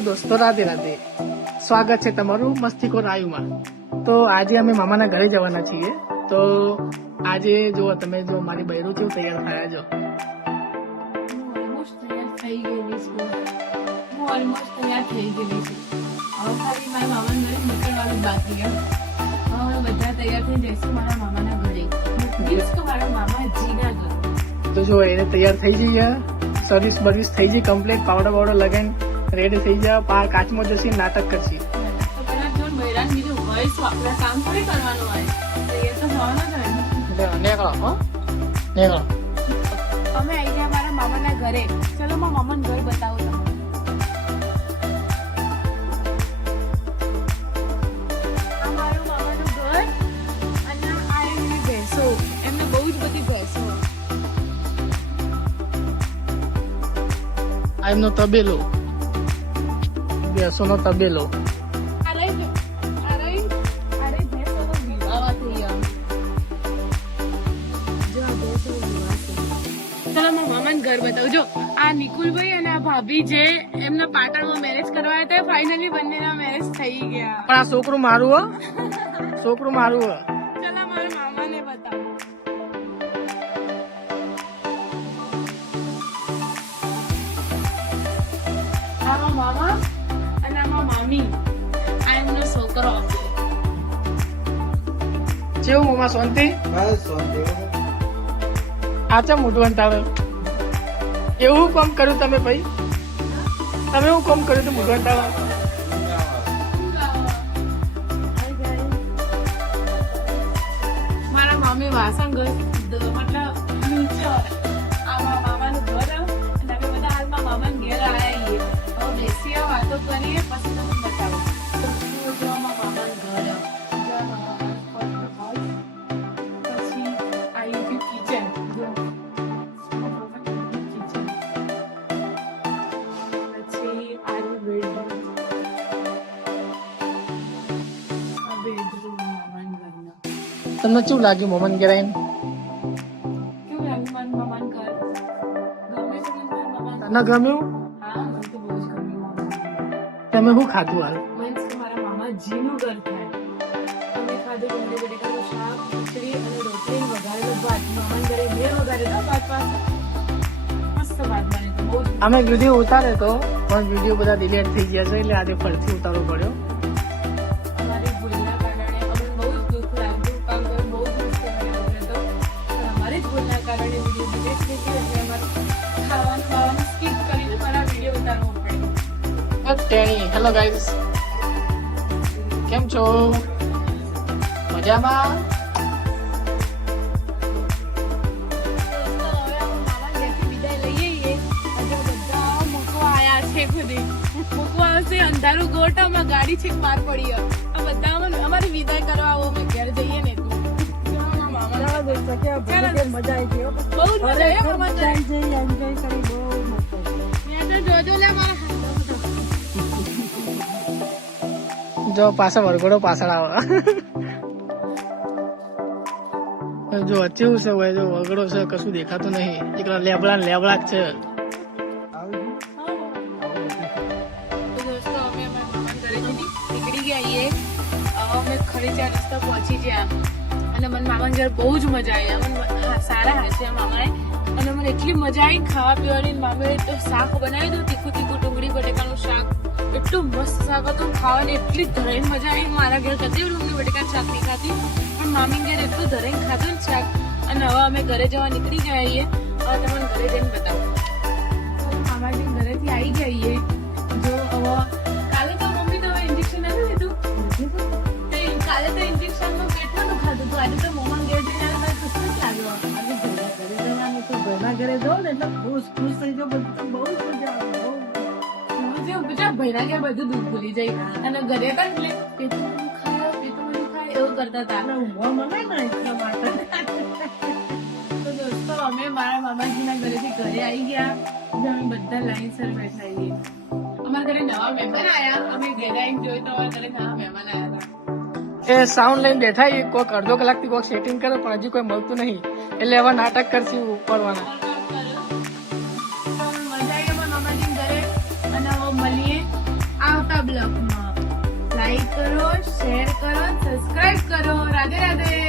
Hello દોસ્તો, રાધે રાધે. સ્વાગત છે તમારું મસ્તીખોર આયુમાં. તો આજે અમે મામાના ઘરે જવાના છીએ. તો આજે જો તમે જો મારી બૈરું કેવું તૈયાર થયા જો. ઓલમોસ્ટ તૈયાર થઈ ગયેલી છું. હવે ખાલી મારા મામાના ઘરે નીકળવાનું બાકી છે. હવે બધા તૈયાર થઈ જઈશું મારા મામાના ઘરે. મીન્સ કે મારા મામાજીના ઘરે. તો જો એને તૈયાર થઈ જઈએ, સર્વિસ બર્વિસ થઈ જઈ કમ્પ્લીટ, પાવડર બાવડર લગાવીને રેડી થઈ જાય. કાચમાં જશે નાટક કરશે. તો પેલા જો બૈરાન બીજું હોય શું, આપણે કામ થોડી કરવાનું હોય, તૈયાર તો થવાનું જ હોય ને. નીકળો હો, નીકળો. અમે આવી ગયા મારા મામાના ઘરે. ચલો મારા મામાનું ઘર બતાવો તમને. આ મારું મામાનું ઘર અને આ એમની ભેંસો. એમને બહુ જ બધી ભેંસો. આ એમનો તબેલો, બેસોનો તબેલો. અરે ભેંસોનો વિવાહ થઈ ગયો. જો આ ભેંસોનો વિવાહ છે. ચલો મારા મામાનું ઘર બતાવજો. આ નિકુલભાઈ અને આ ભાભી જે એમના પાટણમાં મેરેજ કરવા હતા, ફાઇનલી બંનેના મેરેજ થઈ ગયા. પણ આ છોકરું મારું હો, છોકરું મારું હો. ચલો મારા મામાને બતાવો. આમાં મામા અને આમાં મામી. આ એમનો છોકરો. કેવું મમ્મા શાંતિ? આચા મોઢું અંતાવે. એવું કામ કર્યું તમે ભાઈ? તમે એવું કામ કર્યું તો મોઢું અંતાવે? મારા મામી વાસણ મતલબ આમાં મામાનું ઘર અને અમે બધા હાલમાં મામાના ઘેર આવ્યા છીએ. હવે બેસીએ, વાતો કરીએ, પછી તમને બતાવો. જો આમાં મામાનું ઘર, જો આ મામાનું first house. પછી આ યુટ્યુબ કિચન. જો કિચન. પછી આ બેડરૂમ. આ બેડરૂમ મામાના ઘરનો. તમને શું લાગ્યું મોમન ગેરાઈને? કેવું લાગ્યું મારું મામાનું ઘર? ગમે છે મને મારું મામાનું ઘર? તને ગમ્યું? હા, મને તો બહુ જ ગમ્યું મામાનું ઘર. તમે શું ખાધું હાલ? મીન્સ કે મારા મામાજીનું ઘર થાય. અમે ખાધું ડુંગળી બટેકાનું શાક, ખીચડી અને રોટલી, વઘારેલો ભાત. મામાના ઘરે મેં વઘારેલો ભાત પાછો. મસ્ત ભાત બને તો બહુ જ. અમે વિડીયો ઉતારે તો પણ વિડીયો બધા ડિલીટ થઈ ગયા છે, એટલે આજે ફરીથી ઉતારવો પડ્યો. અમારી ભૂલના કારણે અમને બહુ જ દુઃખ લાગ્યું. કામ કરે બહુ જ મસ્ત બન્યો હતો. પણ અમારી જ ભૂલના કારણે વિડીયો ડિલીટ થઈ ગયો, એટલે અમારે ખાવાનું બાવાનું સ્કીપ કરીને મારા વિડીયો ઉતારવો પડ્યો. ટેણી, હેલો ગાઈઝ, કેમ છો? મજામાં? દોસ્તો, હવે અમે મામા ઘરેથી વિદાય લઈ આવીએ. હજુ બધા મૂકવા આયા છે ખુદી. મૂકવા આવશે અંધારું ગોટ, અમે ગાડી છેક બહાર પડી. આ બધા અમારી વિદાય કરવા આવો, અમે ઘેર જઈએ ને એટલું. મામા બહુ જ મજા આવી. બહુ જ મજા આવી મામા ઘરે. ત્યાં તો જોજો લે મારા હાથ. જો પાછળ વરઘોડો પાછળ આવે. જો કેવું છે ભાઈ, જો વરઘોડો છે, કશું દેખાતું નહીં. એકલા લેબડા ને લેબડા જ છે. તો દોસ્તો, અમે અમારા મામાના ઘરેથી નીકળી ગયા છીએ. અમે ખરીચા રસ્તા પહોંચી ગયા અને મને મામાના ઘર બહુ જ મજા આવી. અમને સારા હાસ્યા મામાએ અને મને એટલી મજા આવી ખાવા પીવાની. મામાએ તો શાક બનાવ્યું હતું, તીખું તીખું ડુંગળી બટેકાનું શાક. એટલું મસ્ત શાક હતું, ખાવાની એટલી ધરાઈને મજા આવી. મારા ઘર કદી ડુંગળી બટેકાનું શાક નહીં ખાતી, પણ મામી ઘેર એટલું ધરાઈને ખાધું ને શાક. અને હવે અમે ઘરે જવા નીકળી ગયા છીએ. હવે તમને ઘરે જઈને બતાવો. મામાજી ઘરેથી આવી ગયા છીએ. જો હવે કાલે તો મમ્મી તો ઇન્જેક્શન નથી લીધું. કાલે તો ઇન્જેક્શન નું પેટ નતું ખાધું તો આજે તો મમ્મા ઘેર જઈને આવ્યા, મને ખુશ લાગ્યો. ઘરના ઘરે જાઓ ને એટલે ખુશ ખુશ થઈ જાઓ, બધું બહુ જ મજા આવે. ભૈરા ઘેર બધું દૂધ ભૂલી જાય અને ઘરે હતા એટલે પેટું બધું ખાય એવું કરતા હતા. ઊંઘવા મળે ને એટલા માટે. તો દોસ્તો, અમે મારા મામાજીના ઘરેથી ઘરે આવી ગયા. અમે બધા લાઈનસર બેઠા છીએ. અમારા ઘરે નવા મહેમાન આવ્યા. અમે ઘરે આવીને જોયું તો અમારા ઘરે નવા મહેમાન આવ્યા હતા. એ સાઉન્ડ લઈને બેઠા, કોઈક અડધો કલાકથી કોઈક સેટિંગ કરે પણ હજી કોઈ મળતું નહીં, એટલે હવે નાટક કરશું ઉપરવાના. મજા આવી અમારા મામાજીના ઘરે અને હવે મળીએ બ્લોગમાં. લાઈક કરો, શેર કરો, સબસ્ક્રાઇબ કરો. રાધે રાધે.